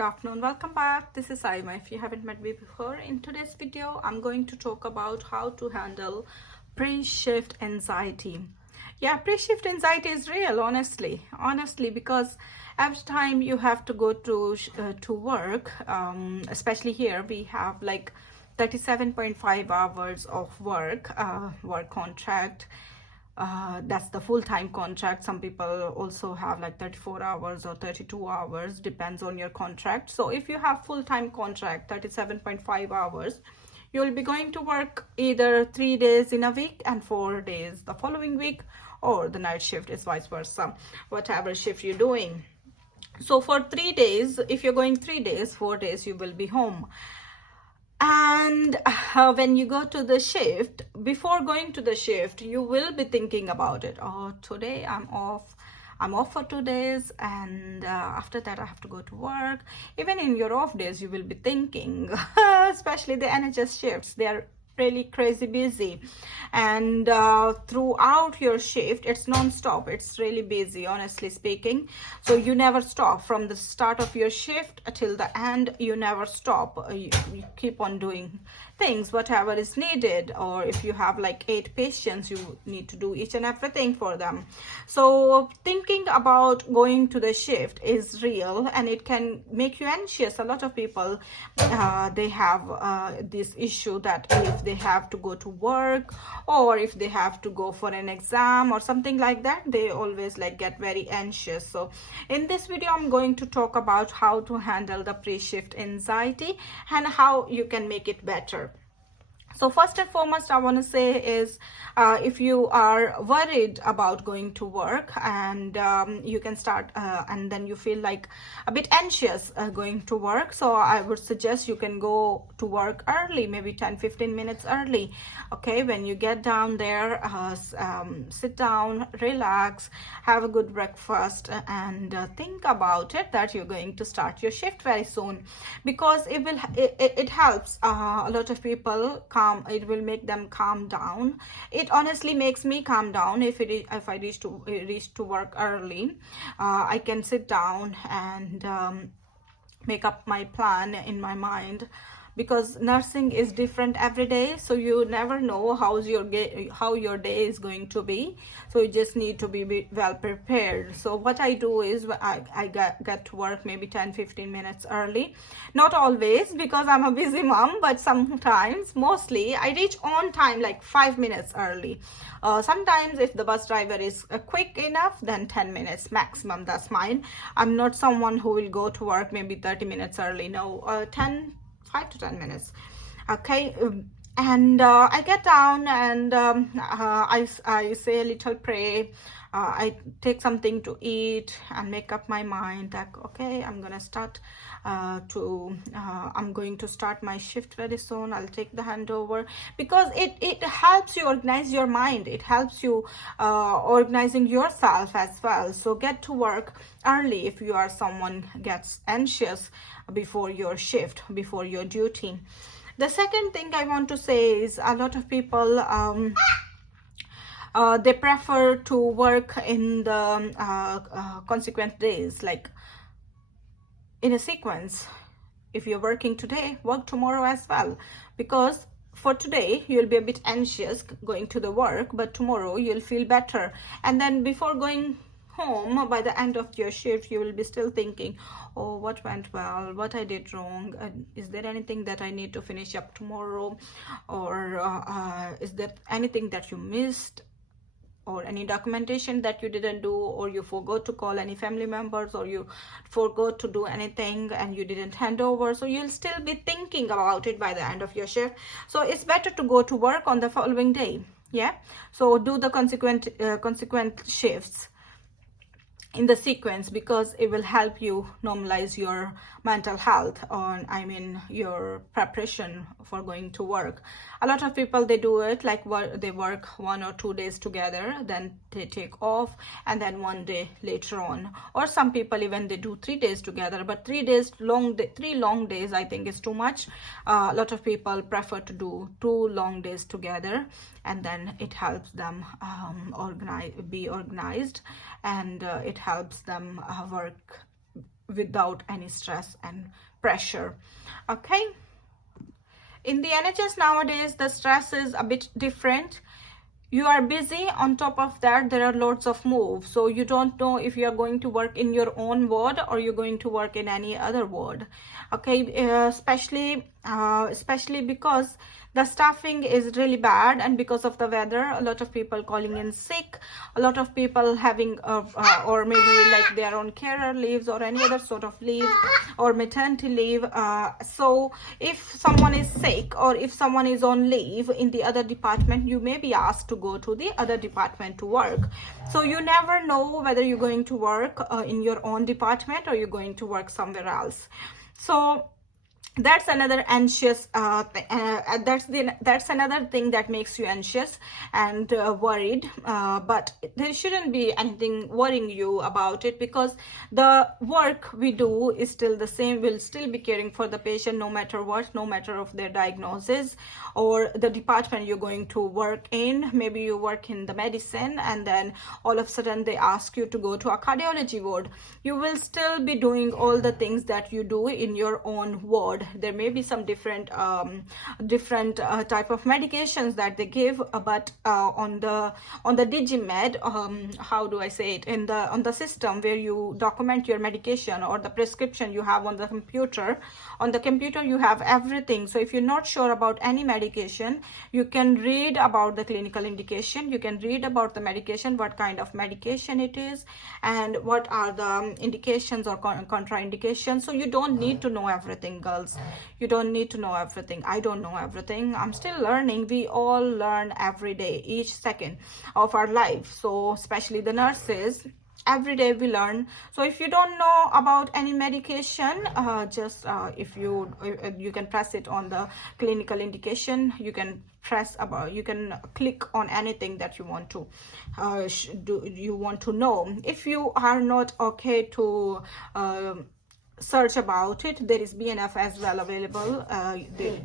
Good afternoon, welcome back. This is Saima. If you haven't met me before, in today's video I'm going to talk about how to handle pre-shift anxiety. Yeah, pre-shift anxiety is real, honestly, because every time you have to go to work, especially here we have like 37.5 hours of work contract. That's the full-time contract. Some people also have like 34 hours or 32 hours, depends on your contract. So if you have full-time contract 37.5 hours, you'll be going to work either 3 days in a week and 4 days the following week, or the night shift is vice versa, whatever shift you're doing. So for 3 days, if you're going 3 days, 4 days you will be home. And when you go to the shift, before going to the shift, you will be thinking about it. Oh, today I'm off for 2 days, and after that I have to go to work. Even in your off days you will be thinking, especially the NHS shifts, they are really crazy busy, and throughout your shift it's non-stop, it's really busy, honestly speaking. So you never stop from the start of your shift till the end. You never stop. You keep on doing things, whatever is needed. Or if you have like 8 patients, you need to do each and everything for them. So thinking about going to the shift is real, and it can make you anxious. A lot of people, they have this issue that if they have to go to work, or if they have to go for an exam or something like that, they always like get very anxious. So in this video I'm going to talk about how to handle the pre-shift anxiety and how you can make it better. So first and foremost, I want to say is, if you are worried about going to work, and you can start and then you feel like a bit anxious going to work, so I would suggest you can go to work early, maybe 10-15 minutes early. Okay, when you get down there, sit down, relax, have a good breakfast, and think about it that you're going to start your shift very soon, because it helps a lot of people it will make them calm down. It honestly makes me calm down if I reach to work early. I can sit down and make up my plan in my mind, because nursing is different every day, so you never know how your day is going to be. So you just need to be well prepared. So what I do is I get to work maybe 10-15 minutes early. Not always, because I'm a busy mom, but sometimes, mostly I reach on time like 5 minutes early. Sometimes if the bus driver is quick enough, then 10 minutes maximum, that's fine. I'm not someone who will go to work maybe 30 minutes early. No, 5 to 10 minutes. Okay, and I get down, and I say a little pray. I take something to eat and make up my mind that okay, I'm going to start my shift very soon. I'll take the handover, because it helps you organize your mind. It helps you organizing yourself as well. So get to work early if you are someone gets anxious before your shift, before your duty. The second thing I want to say is, a lot of people they prefer to work in the consequent days, like in a sequence. If you're working today, work tomorrow as well, because for today you'll be a bit anxious going to the work, but tomorrow you'll feel better. And then before going home, by the end of your shift, you will be still thinking, oh, what went well, what I did wrong, is there anything that I need to finish up tomorrow, or is there anything that you missed, or any documentation that you didn't do, or you forgot to call any family members, or you forgot to do anything and you didn't hand over. So you'll still be thinking about it by the end of your shift. So it's better to go to work on the following day. Yeah, so do the consequent shifts in the sequence, because it will help you normalize your mental health, on your preparation for going to work. A lot of people, they do it like they work 1 or 2 days together, then they take off, and then 1 day later on. Or some people even they do 3 days together, but 3 long days I think is too much. A lot of people prefer to do 2 long days together, and then it helps them be organized, and it helps them work without any stress and pressure. Okay, in the NHS nowadays the stress is a bit different. You are busy, on top of that there are lots of moves, so you don't know if you are going to work in your own ward or you're going to work in any other ward. Okay, especially because the staffing is really bad, and because of the weather a lot of people calling in sick, a lot of people having or maybe like their own carer leaves or any other sort of leave or maternity leave. So if someone is sick or if someone is on leave in the other department, you may be asked to go to the other department to work. So you never know whether you're going to work in your own department or you're going to work somewhere else. So that's another anxious that's another thing that makes you anxious and worried, but there shouldn't be anything worrying you about it, because the work we do is still the same. We'll still be caring for the patient no matter what, no matter of their diagnosis or the department you're going to work in. Maybe you work in the medicine and then all of a sudden they ask you to go to a cardiology ward. You will still be doing all the things that you do in your own ward. There may be some different type of medications that they give, but on the Digimed, how do I say it, on the system where you document your medication or the prescription you have on the computer. On the computer you have everything. So if you're not sure about any medication, you can read about the clinical indication, you can read about the medication, what kind of medication it is and what are the indications or contraindications. So you don't need to know everything, girls. You don't need to know everything. I don't know everything. I'm still learning. We all learn every day, each second of our life. So especially the nurses, every day we learn. So if you don't know about any medication, if you can press it on the clinical indication, you can click on anything that you want to know. If you are not okay to search about it, there is BNF as well available.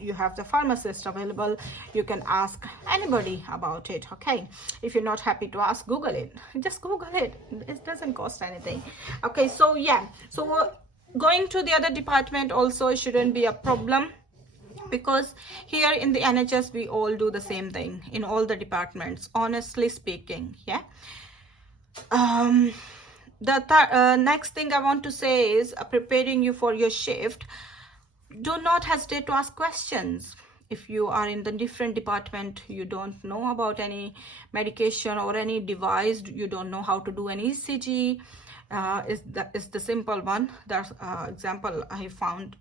You have the pharmacist available. You can ask anybody about it. Okay, if you're not happy to ask, Google it. Just Google it. It doesn't cost anything. Okay, so yeah, so going to the other department also shouldn't be a problem, because here in the NHS we all do the same thing in all the departments, honestly speaking. Yeah. The next thing I want to say is preparing you for your shift. Do not hesitate to ask questions. If you are in the different department, you don't know about any medication or any device, you don't know how to do an ECG, is the simple one. That's example I found,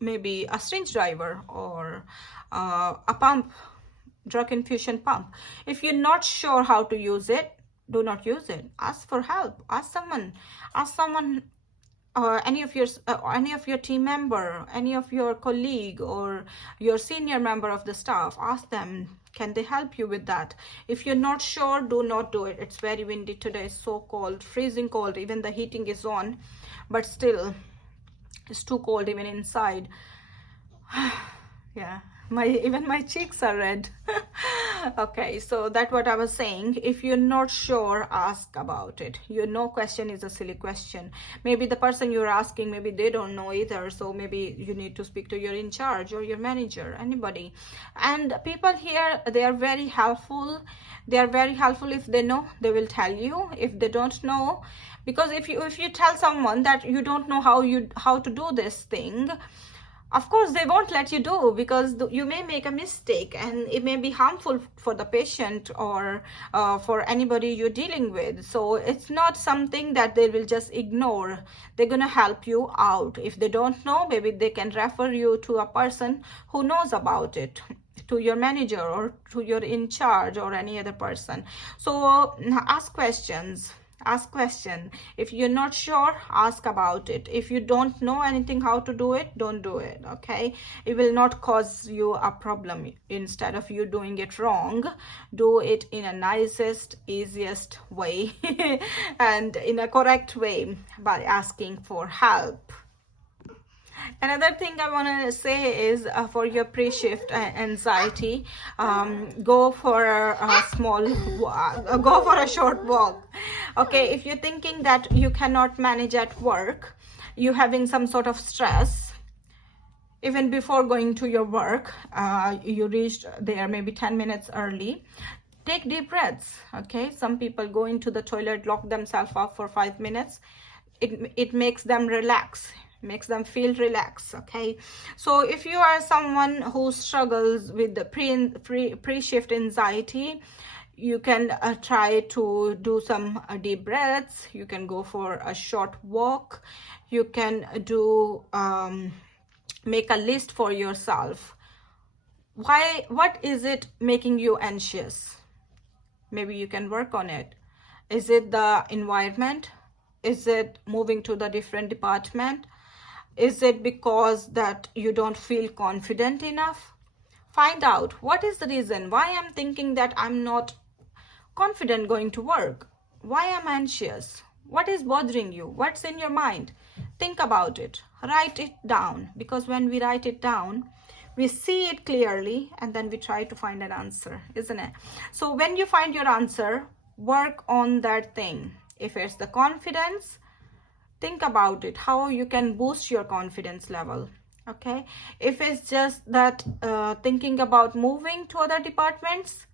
maybe a syringe driver or a pump, drug infusion pump. If you're not sure how to use it, do not use it. Ask for help. Ask someone, any of your team member, any of your colleague or your senior member of the staff. Ask them, can they help you with that? If you're not sure, do not do it. It's very windy today, so cold, freezing cold. Even the heating is on, but still it's too cold even inside. Yeah, even my cheeks are red. Okay, so that's what I was saying. If you're not sure, ask about it. No question is a silly question. Maybe the person you're asking, maybe they don't know either, so maybe you need to speak to your in charge or your manager, anybody. And people here, they are very helpful. They are very helpful. If they know, they will tell you. If they don't know, because if you tell someone that you don't know how to do this thing, of course they won't let you do, because you may make a mistake and it may be harmful for the patient or for anybody you're dealing with. So it's not something that they will just ignore. They're gonna help you out. If they don't know, maybe they can refer you to a person who knows about it, to your manager or to your in charge or any other person. So ask questions. Ask question. If you're not sure, ask about it. If you don't know anything how to do it, don't do it. Okay, it will not cause you a problem. Instead of you doing it wrong, do it in a nicest, easiest way and in a correct way by asking for help. Another thing I want to say is for your pre-shift anxiety, go for a short walk. Okay, if you're thinking that you cannot manage at work, you having some sort of stress, even before going to your work, you reached there maybe 10 minutes early, take deep breaths. Okay, some people go into the toilet, lock themselves up for 5 minutes. It makes them relax, makes them feel relaxed. Okay, so if you are someone who struggles with the pre-shift anxiety, you can try to do some deep breaths. You can go for a short walk. You can do make a list for yourself. What is it making you anxious? Maybe you can work on it. Is it the environment? Is it moving to the different department? Is it because that you don't feel confident enough? Find out what is the reason why I'm thinking that I'm not confident going to work. Why am I anxious? What is bothering you? What's in your mind? Think about it. Write it down, because when we write it down, we see it clearly and then we try to find an answer, isn't it? So when you find your answer, work on that thing. If it's the confidence, think about it, how you can boost your confidence level. Okay, if it's just that thinking about moving to other departments,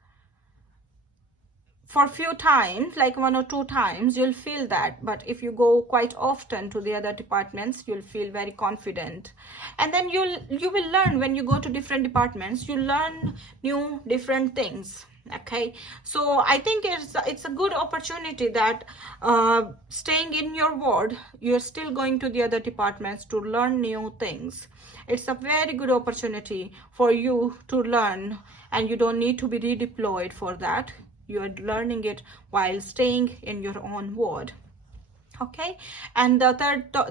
for a few times, like 1 or 2 times, you'll feel that. But if you go quite often to the other departments, you'll feel very confident. And then you will learn. When you go to different departments, you learn new different things. Okay, so I think it's a good opportunity that staying in your ward, you're still going to the other departments to learn new things. It's a very good opportunity for you to learn, and you don't need to be redeployed for that. You are learning it while staying in your own ward. Okay, and the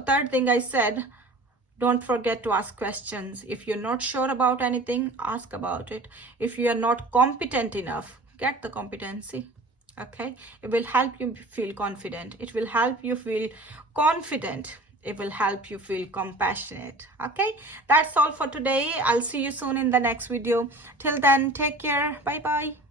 third thing I said, don't forget to ask questions. If you're not sure about anything, ask about it. If you are not competent enough, get the competency. Okay, it will help you feel confident. It will help you feel confident. It will help you feel compassionate. Okay, that's all for today. I'll see you soon in the next video. Till then, take care. Bye bye.